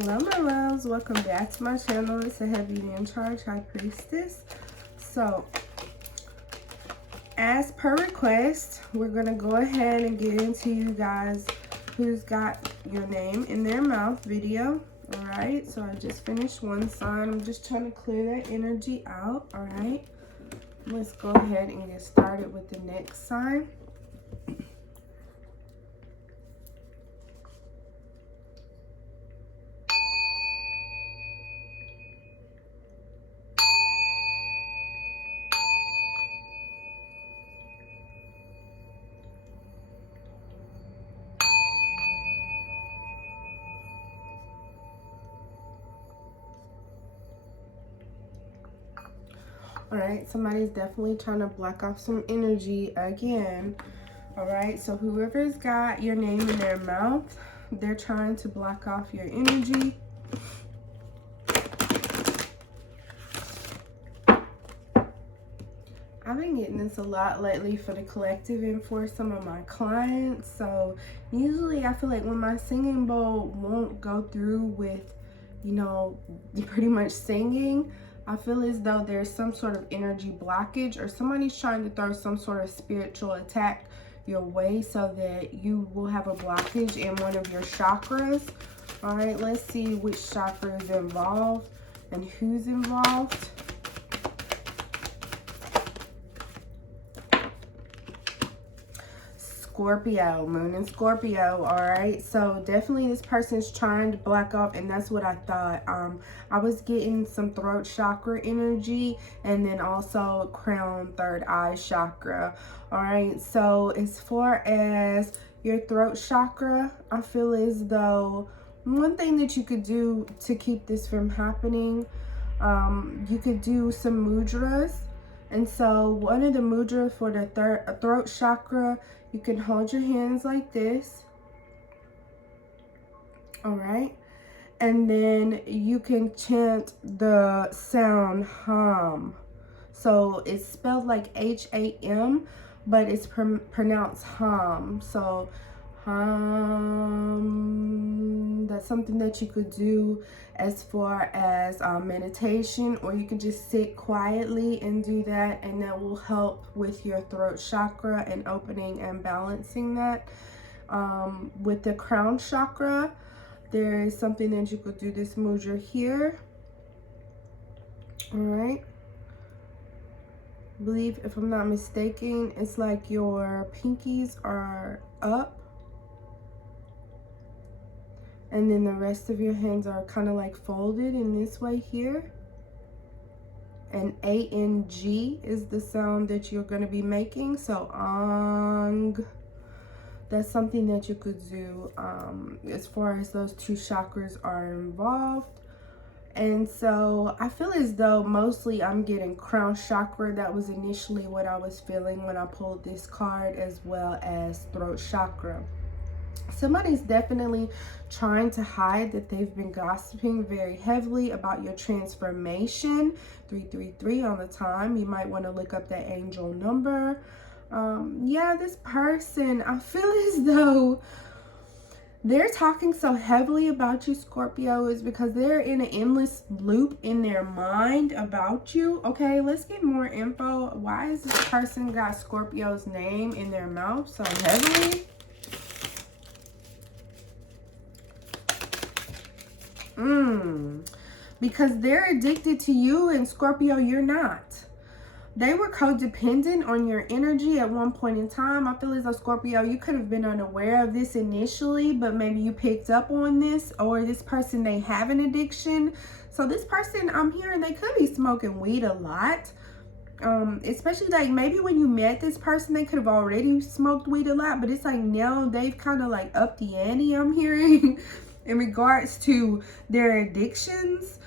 Hello my loves, welcome back to my channel. It's a heavy in charge high priestess. So as per request, we're gonna go ahead and get into you guys who's got your name in their mouth video. All right, so I just finished one sign. I'm just trying to clear that energy out. All right, let's go ahead and get started with the next sign. All right, somebody's definitely trying to block off some energy again. All right, so whoever's got your name in their mouth, they're trying to block off your energy. I've been getting this a lot lately for the collective and for some of my clients. So usually I feel like when my singing bowl won't go through with, you know, pretty much singing, I feel as though there's some sort of energy blockage or somebody's trying to throw some sort of spiritual attack your way so that you will have a blockage in one of your chakras. All right, let's see which chakra is involved and who's involved. Scorpio, moon in Scorpio. All right, so definitely this person's trying to block off, and that's what I thought. I was getting some throat chakra energy and then also crown third eye chakra. All right, so as far as your throat chakra, I feel as though one thing that you could do to keep this from happening, you could do some mudras. And so one of the mudras for the throat chakra, you can hold your hands like this. All right. And then you can chant the sound hum. So it's spelled like H-A-M, but it's pronounced hum. So that's something that you could do as far as meditation, or you could just sit quietly and do that, and that will help with your throat chakra and opening and balancing that. With the crown chakra, there is something that you could do, this mudra here. All right, I believe, if I'm not mistaken, it's like your pinkies are up and then the rest of your hands are kind of like folded in this way here. And A-N-G is the sound that you're going to be making. So ang, that's something that you could do as far as those two chakras are involved. And so I feel as though mostly I'm getting crown chakra. That was initially what I was feeling when I pulled this card, as well as throat chakra. Somebody's definitely trying to hide that they've been gossiping very heavily about your transformation. 333 on the time. You might want to look up that angel number. Yeah, this person, I feel as though they're talking so heavily about you, Scorpio, is because they're in an endless loop in their mind about you. Okay, let's get more info. Why is this person got Scorpio's name in their mouth so heavily? Because they're addicted to you, and Scorpio, you're not. They were codependent on your energy at one point in time. I feel as though, Scorpio, you could have been unaware of this initially, but maybe you picked up on this, or this person, they have an addiction. So this person, I'm hearing they could be smoking weed a lot. Especially like maybe when you met this person, they could have already smoked weed a lot, but it's like now they've kind of like upped the ante, I'm hearing, in regards to their addictions.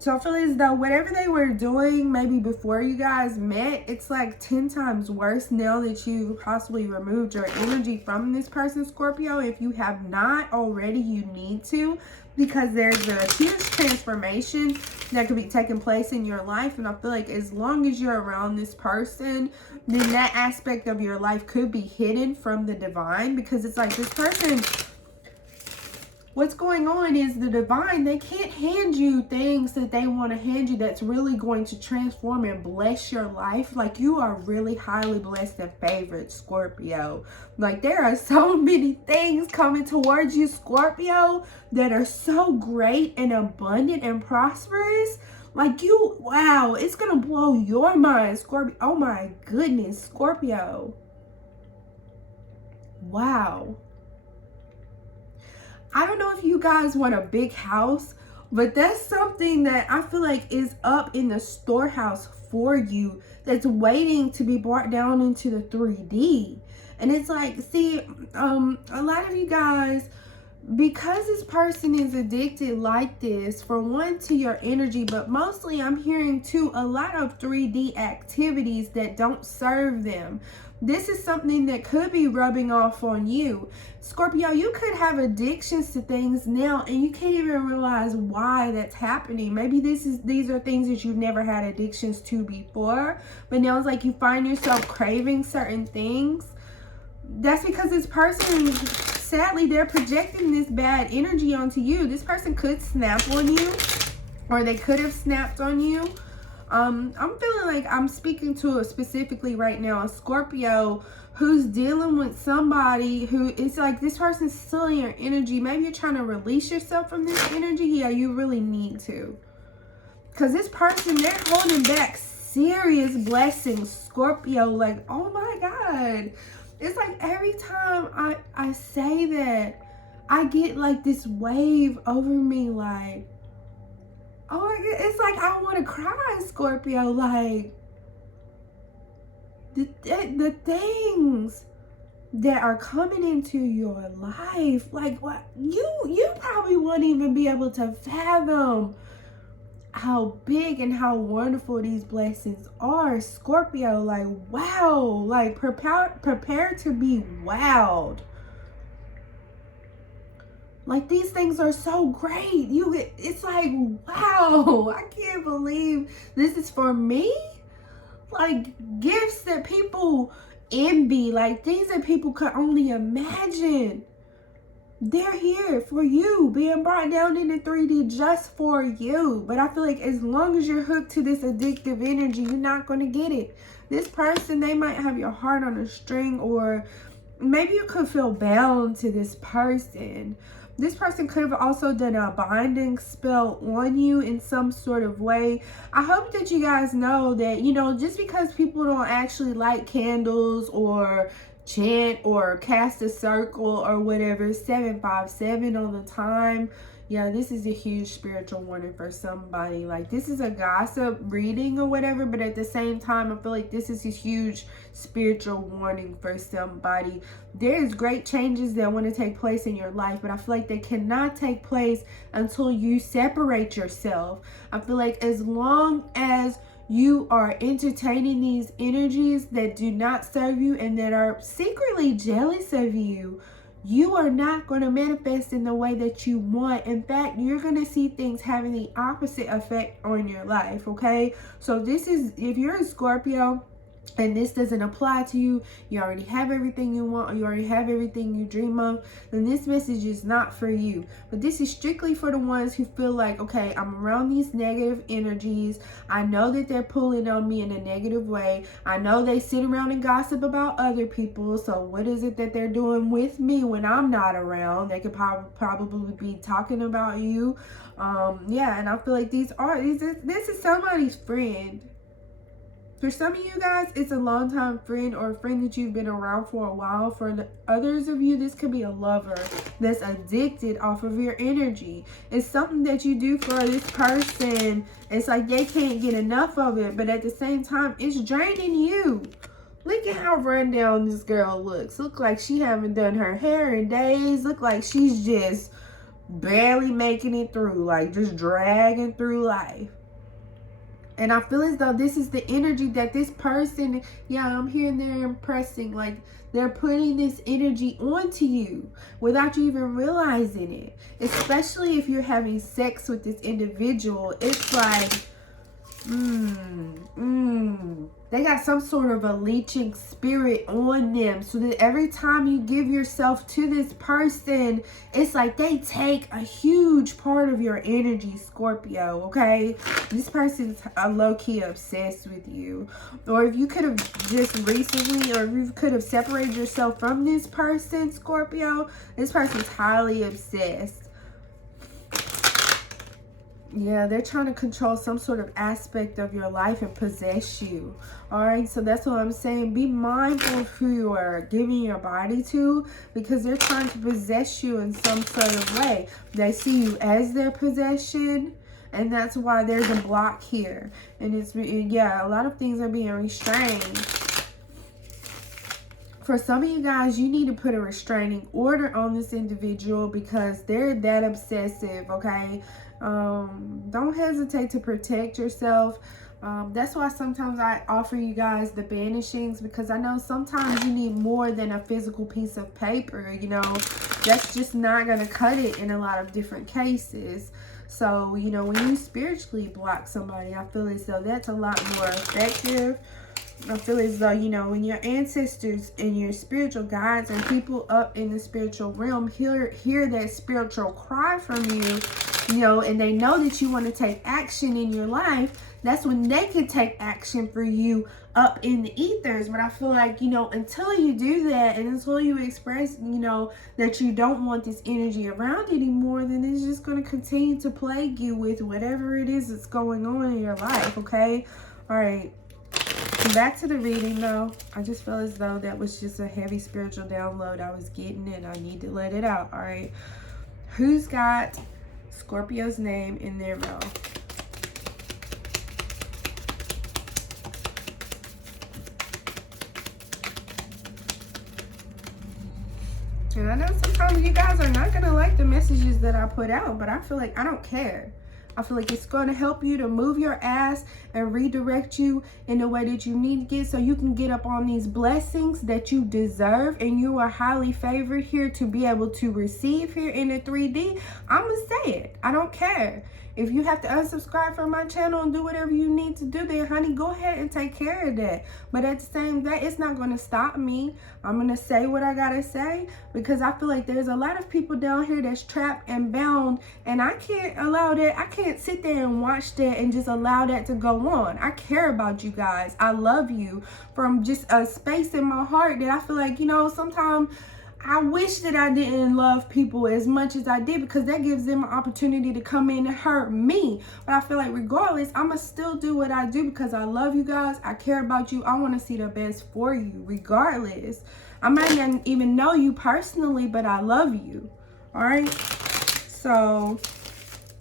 So I feel as though whatever they were doing maybe before you guys met, it's like 10 times worse now that you've possibly removed your energy from this person, Scorpio. If you have not already, you need to, because there's a huge transformation that could be taking place in your life. And I feel like as long as you're around this person, then that aspect of your life could be hidden from the divine, because it's like this person what's going on is the divine, they can't hand you things that they want to hand you that's really going to transform and bless your life. Like, you are really highly blessed and favored, Scorpio. Like, there are so many things coming towards you, Scorpio, that are so great and abundant and prosperous. Like, wow, it's going to blow your mind, Scorpio. Oh my goodness, Scorpio. Wow. I don't know if you guys want a big house, but that's something that I feel like is up in the storehouse for you, that's waiting to be brought down into the 3D. And it's like, see, a lot of you guys, because this person is addicted like this, for one, to your energy, but mostly I'm hearing too a lot of 3D activities that don't serve them. This is something that could be rubbing off on you. Scorpio, you could have addictions to things now and you can't even realize why that's happening. Maybe these are things that you've never had addictions to before, but now it's like you find yourself craving certain things. That's because this person, sadly, they're projecting this bad energy onto you. This person could snap on you, or they could have snapped on you. I'm feeling like I'm speaking to specifically right now a Scorpio who's dealing with somebody who is like, this person's stealing your energy. Maybe you're trying to release yourself from this energy. Yeah, you really need to. Because this person, they're holding back serious blessings, Scorpio. Like, oh my God. It's like every time I say that, I get like this wave over me, like, oh my God, it's like I want to cry, Scorpio. Like, the things that are coming into your life, like, what you probably won't even be able to fathom how big and how wonderful these blessings are, Scorpio. Like, wow, like prepare to be wowed. Like, these things are so great. It's like, wow, I can't believe this is for me. Like, gifts that people envy, like things that people could only imagine. They're here for you, being brought down into 3D just for you. But I feel like as long as you're hooked to this addictive energy, you're not going to get it. This person, they might have your heart on a string, or maybe you could feel bound to this person. This person could have also done a binding spell on you in some sort of way. I hope that you guys know that, you know, just because people don't actually light candles or chant or cast a circle or whatever, 757 on the time, yeah, this is a huge spiritual warning for somebody. Like, this is a gossip reading or whatever, but at the same time, I feel like this is a huge spiritual warning for somebody. There's great changes that want to take place in your life, but I feel like they cannot take place until you separate yourself. I feel like as long as you are entertaining these energies that do not serve you and that are secretly jealous of you, you are not going to manifest in the way that you want. In fact, you're going to see things having the opposite effect on your life, okay? So this is, if you're a Scorpio and this doesn't apply to you, you already have everything you want, or you already have everything you dream of, then this message is not for you. But this is strictly for the ones who feel like, okay, I'm around these negative energies. I know that they're pulling on me in a negative way. I know they sit around and gossip about other people. So what is it that they're doing with me when I'm not around? They could probably be talking about you. Yeah, and I feel like this is somebody's friend. For some of you guys, it's a longtime friend or a friend that you've been around for a while. For the others of you, this could be a lover that's addicted off of your energy. It's something that you do for this person. It's like they can't get enough of it, but at the same time, it's draining you. Look at how run down this girl looks. Look like she haven't done her hair in days. Look like she's just barely making it through, like just dragging through life. And I feel as though this is the energy that this person, yeah, I'm hearing they're impressing. Like, they're putting this energy onto you without you even realizing it. Especially if you're having sex with this individual. It's like They got some sort of a leeching spirit on them, so that every time you give yourself to this person, it's like they take a huge part of your energy, Scorpio, okay? This person's low-key obsessed with you. Or if you could have just recently, or if you could have separated yourself from this person, Scorpio, this person's highly obsessed. Yeah, they're trying to control some sort of aspect of your life and possess you. All right, so that's what I'm saying. Be mindful of who you are giving your body to, because they're trying to possess you in some sort of way. They see you as their possession, and that's why there's a block here. And it's, yeah, a lot of things are being restrained. For some of you guys, you need to put a restraining order on this individual because they're that obsessive, okay? Don't hesitate to protect yourself. That's why sometimes I offer you guys the banishings, because I know sometimes you need more than a physical piece of paper, you know. That's just not going to cut it in a lot of different cases. So, you know, when you spiritually block somebody, I feel as though that's a lot more effective. I feel as though, you know, when your ancestors and your spiritual guides and people up in the spiritual realm hear that spiritual cry from you, you know, and they know that you want to take action in your life, that's when they can take action for you up in the ethers. But I feel like, you know, until you do that and until you express, you know, that you don't want this energy around anymore, then it's just going to continue to plague you with whatever it is that's going on in your life, okay? All right. Back to the reading, though. I just feel as though that was just a heavy spiritual download I was getting, and I need to let it out, all right? Who's got Scorpio's name in their mouth? And I know sometimes you guys are not going to like the messages that I put out, but I feel like I don't care. I feel like it's going to help you to move your ass and redirect you in the way that you need to get, so you can get up on these blessings that you deserve, and you are highly favored here to be able to receive here in the 3D. I'm going to say it. I don't care. If you have to unsubscribe from my channel and do whatever you need to do there, honey, go ahead and take care of that. But at the same time, it's not going to stop me. I'm going to say what I got to say, because I feel like there's a lot of people down here that's trapped and bound, and I can't allow that. I can't sit there and watch that and just allow that to go on. I care about you guys. I love you from just a space in my heart that I feel like, you know, sometimes I wish that I didn't love people as much as I did, because that gives them an opportunity to come in and hurt me. But I feel like regardless, I'm going to still do what I do because I love you guys. I care about you. I want to see the best for you regardless. I might not even know you personally, but I love you. All right? So,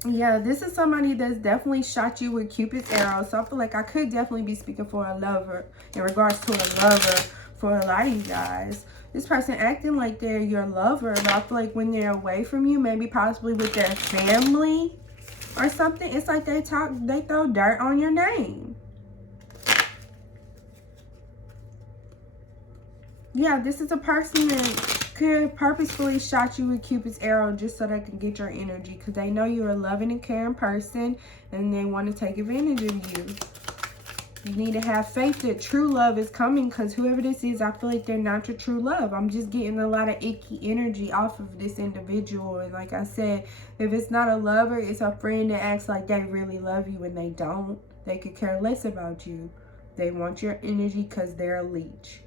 yeah, this is somebody that's definitely shot you with Cupid's arrow. So I feel like I could definitely be speaking for a lover in regards to a lover for a lot of you guys. This person acting like they're your lover, but I feel like when they're away from you, maybe possibly with their family or something, it's like they throw dirt on your name. Yeah, this is a person that could purposefully shot you with Cupid's arrow just so they can get your energy, because they know you're a loving and caring person and they want to take advantage of you. You need to have faith that true love is coming, because whoever this is, I feel like they're not your true love. I'm just getting a lot of icky energy off of this individual. And like I said, if it's not a lover, it's a friend that acts like they really love you and they don't. They could care less about you. They want your energy because they're a leech.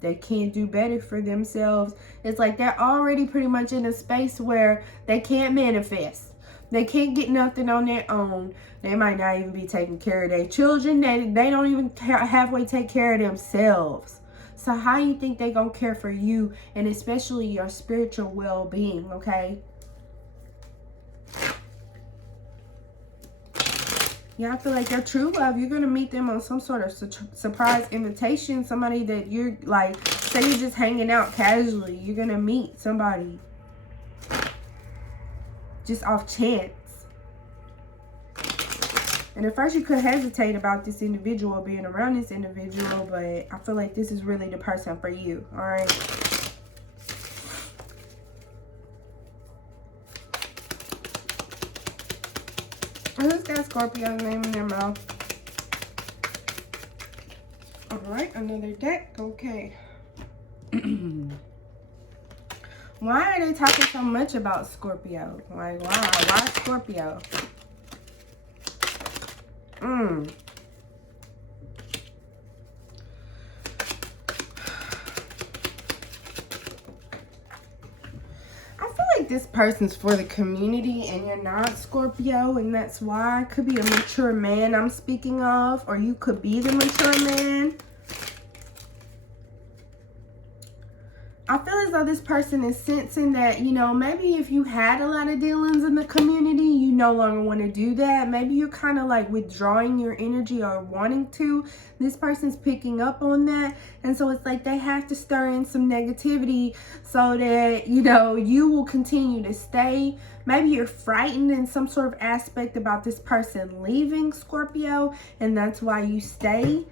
They can't do better for themselves. It's like they're already pretty much in a space where they can't manifest. They can't get nothing on their own. They might not even be taking care of their children. They don't even halfway take care of themselves. So how you think they gonna care for you, and especially your spiritual well-being, okay? Yeah, I feel like your true love, you're going to meet them on some sort of surprise invitation. Somebody that you're like, say you're just hanging out casually. You're going to meet somebody just off chance. And at first you could hesitate about this individual, being around this individual, but I feel like this is really the person for you, all right? Who's got Scorpio's name in their mouth? All right, another deck. Okay. Why are they talking so much about Scorpio? Like, why Scorpio? This person's for the community and you're not Scorpio, and that's why. It could be a mature man I'm speaking of, or you could be the mature man. I feel as though this person is sensing that, you know, maybe if you had a lot of dealings in the community, you no longer want to do that. Maybe you're kind of like withdrawing your energy or wanting to. This person's picking up on that. And so it's like they have to stir in some negativity so that, you know, you will continue to stay. Maybe you're frightened in some sort of aspect about this person leaving, Scorpio, and that's why you stay.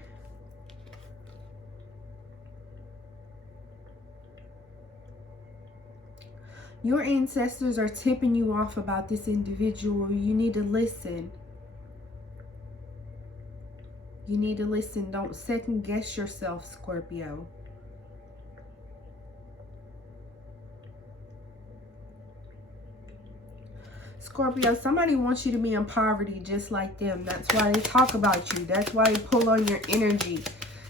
Your ancestors are tipping you off about this individual. You need to listen. You need to listen. Don't second guess yourself, Scorpio. Scorpio, somebody wants you to be in poverty just like them. That's why they talk about you. That's why they pull on your energy.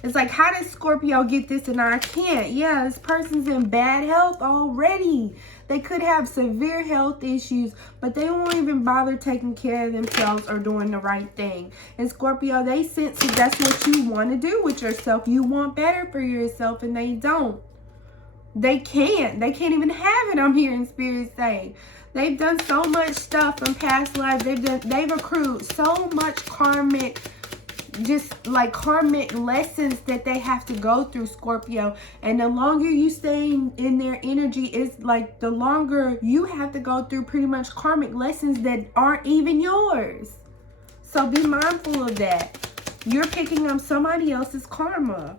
It's like, how does Scorpio get this and I can't? Yeah, this person's in bad health already. They could have severe health issues, but they won't even bother taking care of themselves or doing the right thing. And Scorpio, they sense that that's what you want to do with yourself. You want better for yourself, and they don't. They can't. They can't even have it, I'm hearing Spirit say. They've done so much stuff from past lives. They've accrued so much karmic lessons that they have to go through, Scorpio. And the longer you stay in their energy, is like the longer you have to go through pretty much karmic lessons that aren't even yours. So be mindful of that. You're picking up somebody else's karma.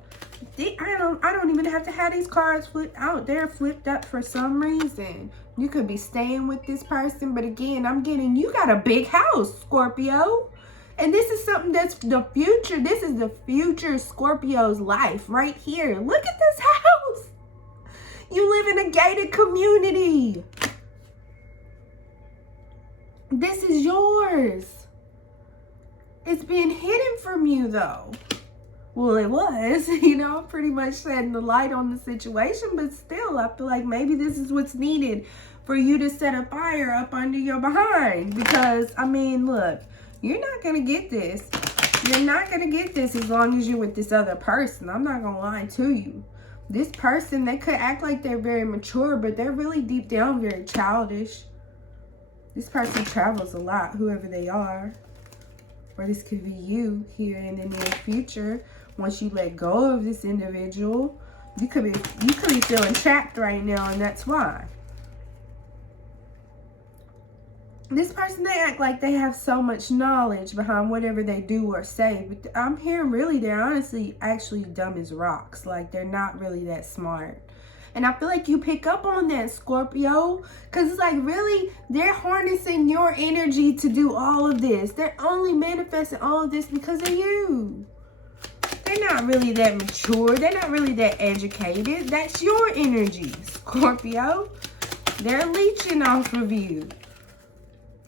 I don't even have to have these cards flipped out. They're flipped up for some reason. You could be staying with this person, but again, I'm getting you got a big house, Scorpio. And this is something that's the future. This is the future Scorpio's life right here. Look at this house. You live in a gated community. This is yours. It's being hidden from you, though. Well, it was, you know, pretty much shedding the light on the situation. But still, I feel like maybe this is what's needed for you to set a fire up under your behind. Because, I mean, look. You're not going to get this. You're not going to get this as long as you're with this other person. I'm not going to lie to you. This person, they could act like they're very mature, but they're really deep down very childish. This person travels a lot, whoever they are. Or this could be you here in the near future. Once you let go of this individual, you could be feeling trapped right now, and that's why. This person, they act like they have so much knowledge behind whatever they do or say. But I'm hearing really they're honestly actually dumb as rocks. Like they're not really that smart. And I feel like you pick up on that, Scorpio. Because it's like really they're harnessing your energy to do all of this. They're only manifesting all of this because of you. They're not really that mature. They're not really that educated. That's your energy, Scorpio. They're leeching off of you.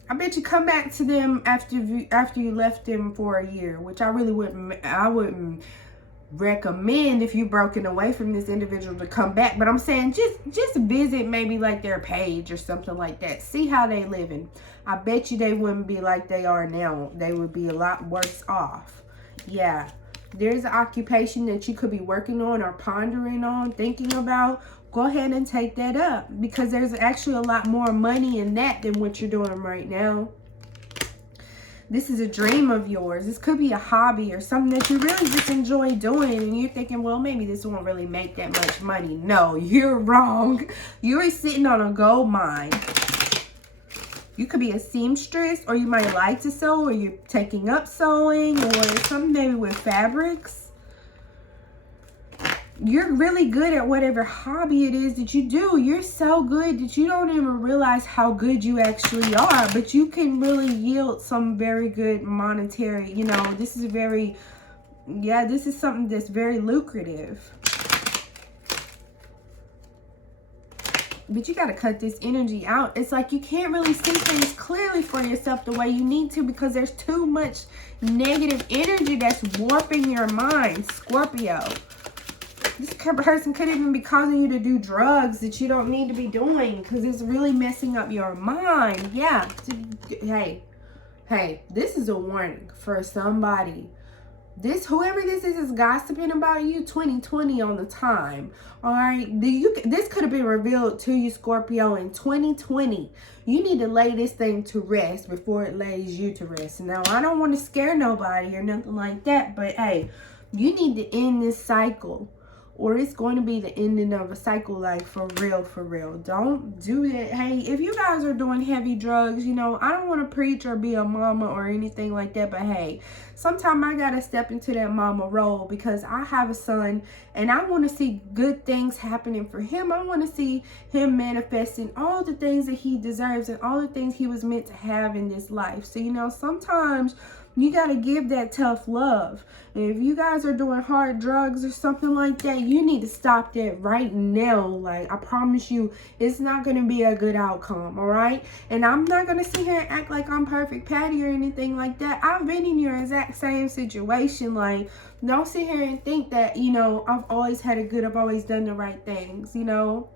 I bet you come back to them after you left them for a year, which I wouldn't recommend if you've broken away from this individual to come back. But I'm saying just visit maybe like their page or something like that. See how they living. I bet you they wouldn't be like they are now. They would be a lot worse off. Yeah. There's an occupation that you could be working on or pondering on, thinking about. Go ahead and take that up, because there's actually a lot more money in that than what you're doing right now. This is a dream of yours. This could be a hobby or something that you really just enjoy doing, and you're thinking, well, maybe this won't really make that much money. No, you're wrong. You're sitting on a gold mine. You could be a seamstress, or you might like to sew, or you're taking up sewing, or something maybe with fabrics. You're really good at whatever hobby it is that you do. You're so good that you don't even realize how good you actually are. But you can really yield some very good monetary, you know, this is very Yeah, this is something that's very lucrative. But you got to cut this energy out. It's like you can't really see things clearly for yourself the way you need to because there's too much negative energy that's warping your mind, Scorpio. This person could even be causing you to do drugs that you don't need to be doing because it's really messing up your mind. Yeah. Hey, this is a warning for somebody. Whoever this is gossiping about you 2020 on the time. All right, this could have been revealed to you, Scorpio, in 2020. You need to lay this thing to rest before it lays you to rest. Now, I don't want to scare nobody or nothing like that, but hey, you need to end this cycle, or it's going to be the ending of a cycle, like for real, for real. Don't do that. Hey, if you guys are doing heavy drugs, you know, I don't want to preach or be a mama or anything like that, but hey, sometimes I got to step into that mama role because I have a son and I want to see good things happening for him. I want to see him manifesting all the things that he deserves and all the things he was meant to have in this life. So, you know, sometimes you got to give that tough love. And if you guys are doing hard drugs or something like that, you need to stop that right now. Like, I promise you, it's not going to be a good outcome, all right? And I'm not going to sit here and act like I'm perfect Patty or anything like that. I've been in your exact same situation. Like, don't sit here and think that, you know, I've always had it good. I've always done the right things, you know?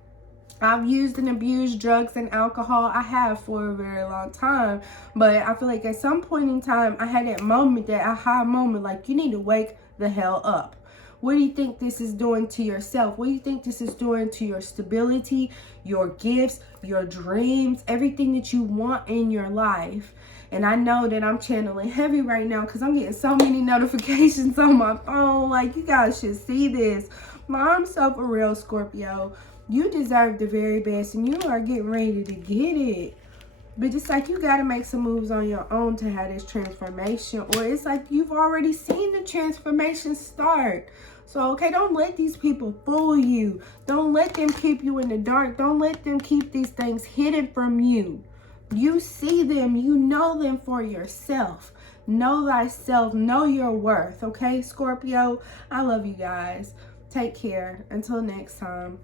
I've used and abused drugs and alcohol. I have for a very long time. But I feel like at some point in time, I had that moment, that aha moment, like, you need to wake the hell up. What do you think this is doing to yourself? What do you think this is doing to your stability, your gifts, your dreams, everything that you want in your life? And I know that I'm channeling heavy right now because I'm getting so many notifications on my phone. Like, you guys should see this. I'm so for real, Scorpio. You deserve the very best and you are getting ready to get it. But it's like you got to make some moves on your own to have this transformation. Or it's like you've already seen the transformation start. So, okay, don't let these people fool you. Don't let them keep you in the dark. Don't let them keep these things hidden from you. You see them. You know them for yourself. Know thyself. Know your worth. Okay, Scorpio? I love you guys. Take care. Until next time.